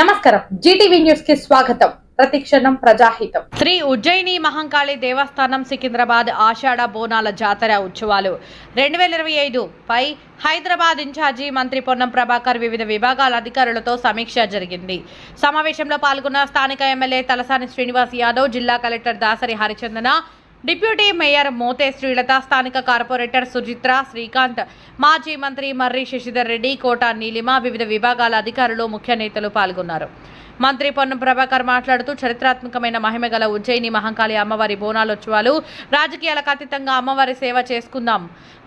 నమస్కారం. జీటీవీ న్యూస్కి స్వాగతం. ప్రతిక్షణం ప్రజాహితం. శ్రీ ఉజ్జయిని మహంకాళి దేవస్థానం సికింద్రాబాద్ ఆషాఢ బోనాల జాతర ఉత్సవాలు. రెండు వేల ఇరవై ఐదు పై హైదరాబాద్ ఇన్ఛార్జి మంత్రి పొన్నం ప్రభాకర్ వివిధ విభాగాల అధికారులతో సమీక్ష జరిగింది. సమావేశంలో పాల్గొన్న స్థానిక ఎమ్మెల్యే తలసాని శ్రీనివాస్ యాదవ్ జిల్లా collector Dasari Harichandana deputy mayor Mothe Srilatha స్థానిక కార్పొరేటర్ సుచిత్ర శ్రీకాంత్ మాజీ మంత్రి మర్రి శశిధర్ రెడ్డి కోట నీలిమ వివిధ విభాగాల అధికారులు ముఖ్య నేతలు పాల్గొన్నారు. మంత్రి పొన్నం ప్రభాకర్ మాట్లాడుతూ చరిత్రాత్మకమైన మహిమ గల ఉజ్జయిని మహంకాళి అమ్మవారి బోనాలోత్సవాలు రాజకీయాలకు అతీతంగా అమ్మవారి సేవ చేసుకుందాం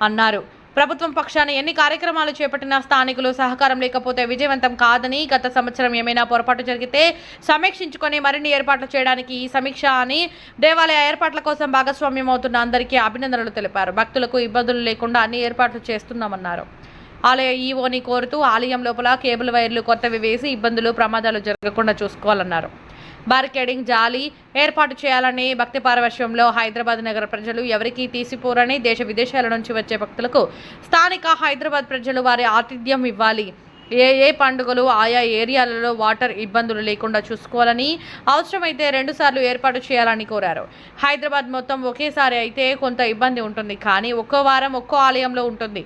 అన్నారు. ప్రభుత్వం పక్షాన ఎన్ని కార్యక్రమాలు చేపట్టినా స్థానికులు సహకారం లేకపోతే విజయవంతం కాదని గత సంవత్సరం ఏమైనా పొరపాటు జరిగితే సమీక్షించుకొని మరిన్ని ఏర్పాట్లు చేయడానికి ఈ సమీక్ష అని దేవాలయ ఏర్పాట్ల కోసం భాగస్వామ్యం అవుతున్న అందరికీ అభినందనలు తెలిపారు. భక్తులకు ఇబ్బందులు లేకుండా అన్ని ఏర్పాట్లు చేస్తున్నామన్నారు. ఆలయ ఈవోని కోరుతూ ఆలయం లోపల కేబుల్ వైర్లు కొత్తవి వేసి ఇబ్బందులు ప్రమాదాలు జరగకుండా చూసుకోవాలన్నారు. బారికేడింగ్ జాలి ఏర్పాటు చేయాలని భక్తి పారవశ్యంలో హైదరాబాద్ నగర ప్రజలు ఎవరికీ తీసిపోరని దేశ విదేశాల నుంచి వచ్చే భక్తులకు స్థానిక హైదరాబాద్ ప్రజలు వారి ఆతిథ్యం ఇవ్వాలి. ఏ ఏ పండుగలు ఆయా ఏరియాలలో వాటర్ ఇబ్బందులు లేకుండా చూసుకోవాలని అవసరమైతే రెండుసార్లు ఏర్పాటు చేయాలని కోరారు. హైదరాబాద్ మొత్తం ఒకేసారి అయితే కొంత ఇబ్బంది ఉంటుంది. కానీ ఒక్కో వారం ఒక్కో ఆలయంలో ఉంటుంది.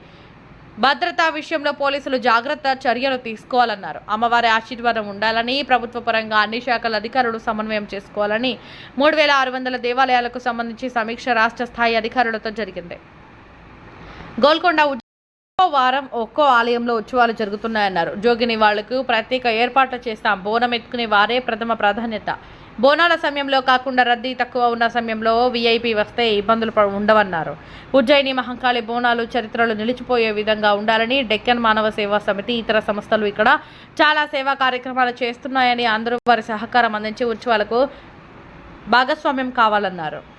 భద్రతా విషయంలో పోలీసులు జాగ్రత్త చర్యలు తీసుకోవాలన్నారు. అమ్మవారి ఆశీర్వాదం ఉండాలని ప్రభుత్వ పరంగా అన్ని శాఖల అధికారులు సమన్వయం చేసుకోవాలని మూడు వేల ఆరు వందల దేవాలయాలకు సంబంధించి సమీక్ష రాష్ట్ర స్థాయి అధికారులతో జరిగింది. గోల్కొండ ఒక్కో వారం ఒక్కో ఆలయంలో ఉత్సవాలు జరుగుతున్నాయన్నారు. జోగిని వాళ్ళకు ప్రత్యేక ఏర్పాట్లు చేస్తాం. బోనం ఎత్తుకునే వారే ప్రథమ ప్రాధాన్యత. బోనాల సమయంలో కాకుండా రద్దీ తక్కువ ఉన్న సమయంలో వీఐపీ వస్తే ఇబ్బందులు ఉండవన్నారు. ఉజ్జయిని మహంకాళి బోనాలు చరిత్రలు నిలిచిపోయే విధంగా ఉండాలని డెక్కన్ మానవ సేవా సమితి ఇతర సంస్థలు ఇక్కడ చాలా సేవా కార్యక్రమాలు చేస్తున్నాయని అందరూ వారి సహకారం అందించి ఉత్సవాలకు భాగస్వామ్యం కావాలన్నారు.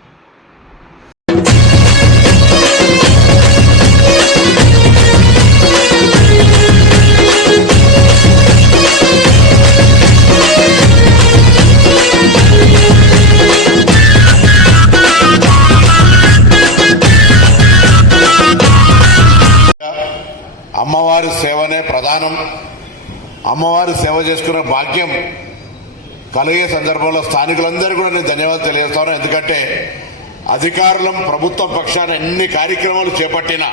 సేవనే అమ్మవారి సేవ చేసుకున్న భాగ్యం కలిగే సందర్భంలో స్థానికులందరూ కూడా నేను ధన్యవాదాలు తెలియజేస్తాను. ఎందుకంటే అధికారులం ప్రభుత్వ పక్షాన ఎన్ని కార్యక్రమాలు చేపట్టినా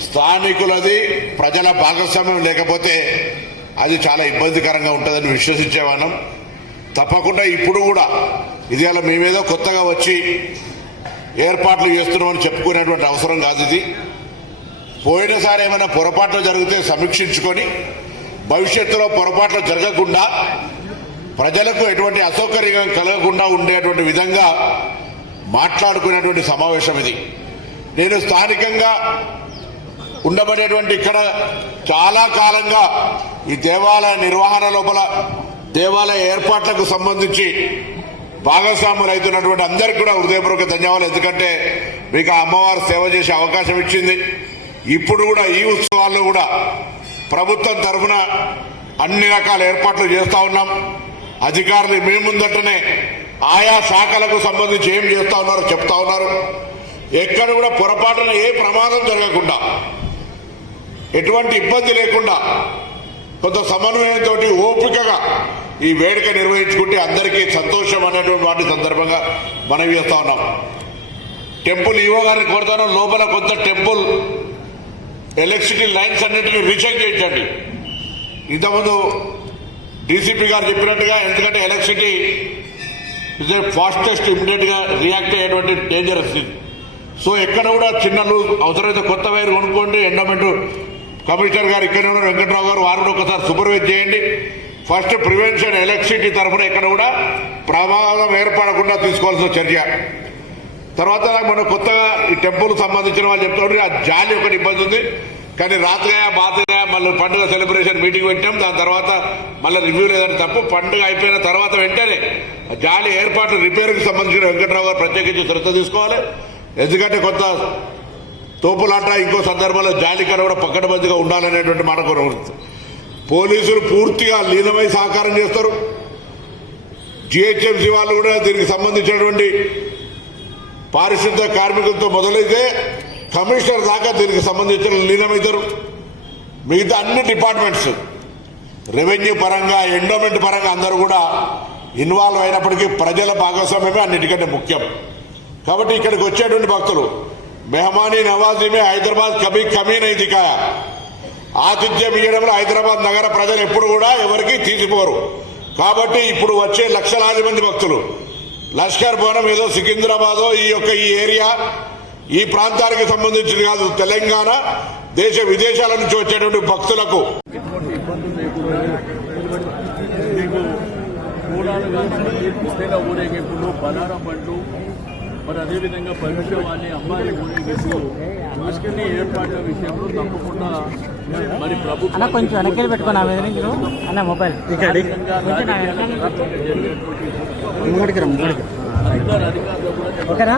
స్థానికులది ప్రజల భాగస్వామ్యం లేకపోతే అది చాలా ఇబ్బందికరంగా ఉంటుందని విశ్వసించేవాను తప్పకుండా ఇప్పుడు కూడా ఇది అలా మేమేదో కొత్తగా వచ్చి ఏర్పాట్లు చేస్తున్నామని చెప్పుకునేటువంటి అవసరం కాదు ఇది. పోయినసారి ఏమైనా పొరపాట్లు జరిగితే సమీక్షించుకొని భవిష్యత్తులో పొరపాట్లు జరగకుండా ప్రజలకు ఎటువంటి అసౌకర్యం కలగకుండా ఉండేటువంటి విధంగా మాట్లాడుకునేటువంటి సమావేశం ఇది. నేను స్థానికంగా ఉండబడేటువంటి ఇక్కడ చాలా కాలంగా ఈ దేవాలయ నిర్వహణ లోపల దేవాలయ ఏర్పాట్లకు సంబంధించి భాగస్వాములు అవుతున్నటువంటి అందరికీ కూడా హృదయపూర్వక ధన్యవాదాలు. ఎందుకంటే మీకు అమ్మవారు సేవ చేసే అవకాశం ఇచ్చింది. ఇప్పుడు కూడా ఈ ఉత్సవాల్లో కూడా ప్రభుత్వం తరఫున అన్ని రకాల ఏర్పాట్లు చేస్తూ ఉన్నాం. అధికారులు మీ ముందటనే ఆయా శాఖలకు సంబంధించి ఏం చేస్తూ ఉన్నారో చెప్తా ఉన్నారు. ఎక్కడ కూడా పొరపాటున ఏ ప్రమాదం జరగకుండా ఎటువంటి ఇబ్బంది లేకుండా కొంత సమన్వయంతో ఓపికగా ఈ వేడుక నిర్వహించుకుంటే అందరికీ సంతోషం అనేటువంటి వాటి సందర్భంగా మనవి చేస్తూ ఉన్నాం. టెంపుల్ ఈవో గారిని కోరుతాను. లోపల కొంత టెంపుల్ ఎలక్ట్రిసిటీ లైన్స్ అన్నింటినీ రీచెక్ చేయించండి. ఇంతకుముందు డీసీపీ గారు చెప్పినట్టుగా ఎందుకంటే ఎలక్ట్రిసిటీ ఇస్ ఫాస్టెస్ట్ ఇమ్మీడియట్గా రియాక్ట్ అయ్యేటువంటి డేంజరస్ ఇది సో ఎక్కడ కూడా చిన్న లూజ్ అవసరమైతే కొత్త వైర్ కొనుక్కోండి ఎండమెంట్ కమిషనర్ గారు ఇక్కడ ఉన్నారు వెంకట్రావు గారు వారు ఒకసారి సూపర్వైజ్ చేయండి. ఫస్ట్ ప్రివెన్షన్ ఎలక్ట్రిసిటీ తరఫున ఎక్కడ కూడా ప్రమాదం ఏర్పడకుండా తీసుకోవాల్సిన చర్య. తర్వాత మన కొత్తగా ఈ టెంపుల్ సంబంధించిన వాళ్ళు చెప్తుంటే ఆ జాలి ఒకటి ఇబ్బంది ఉంది. కానీ రాత్రిగా బాతగా మళ్ళీ పండుగ సెలబ్రేషన్ మీటింగ్ పెట్టాం. దాని తర్వాత మళ్ళీ రివ్యూ లేదని తప్పు. పండుగ అయిపోయిన తర్వాత వెంటనే ఆ జాలి ఏర్పాట్లు రిపేర్కి సంబంధించిన వెంకట్రావు గారు ప్రత్యేకించి శ్రద్ధ తీసుకోవాలి. ఎందుకంటే కొంత తోపులాట ఇంకో సందర్భంలో జాలి కూడా కూడా పక్కడబందిగా ఉండాలనేటువంటి మాట కూడా పోలీసులు పూర్తిగా లీనమై సహకారం చేస్తారు. జిహెచ్ఎంసీ వాళ్ళు కూడా దీనికి సంబంధించినటువంటి పారిశుద్ధ కార్మికులతో మొదలైతే కమిషనర్ దాకా దీనికి సంబంధించిన లీనమవుతారు మిగతా అన్ని డిపార్ట్మెంట్స్ రెవెన్యూ పరంగా ఎండోమెంట్ పరంగా అందరూ కూడా ఇన్వాల్వ్ అయినప్పటికీ ప్రజల భాగస్వామ్యమే అన్నిటికంటే ముఖ్యం. కాబట్టి ఇక్కడికి వచ్చేటువంటి భక్తులు మెహమానీ నవాజీమే హైదరాబాద్ కబీ కమీ నై ఆతిథ్యం ఇవ్వడంలో హైదరాబాద్ నగర ప్రజలు ఎప్పుడు కూడా ఎవరికి తీసిపోరు. కాబట్టి ఇప్పుడు వచ్చే లక్షలాది మంది భక్తులు లష్కర్ భవనం ఏదో సికింద్రాబాదో ఈ యొక్క ఈ ఏరియా ఈ ప్రాంతానికి సంబంధించింది కాదు తెలంగాణ దేశ విదేశాల నుంచి వచ్చేటువంటి భక్తులకు మరి అదేవిధంగా అమ్మాయి ఏర్పాట్ల విషయంలో తప్పకుండా మరి ప్రభుత్వం కొంచెం వెనక్కి పెట్టుకున్నా మొబైల్. ముంగడికి రా ముంగడికి ఓకేనా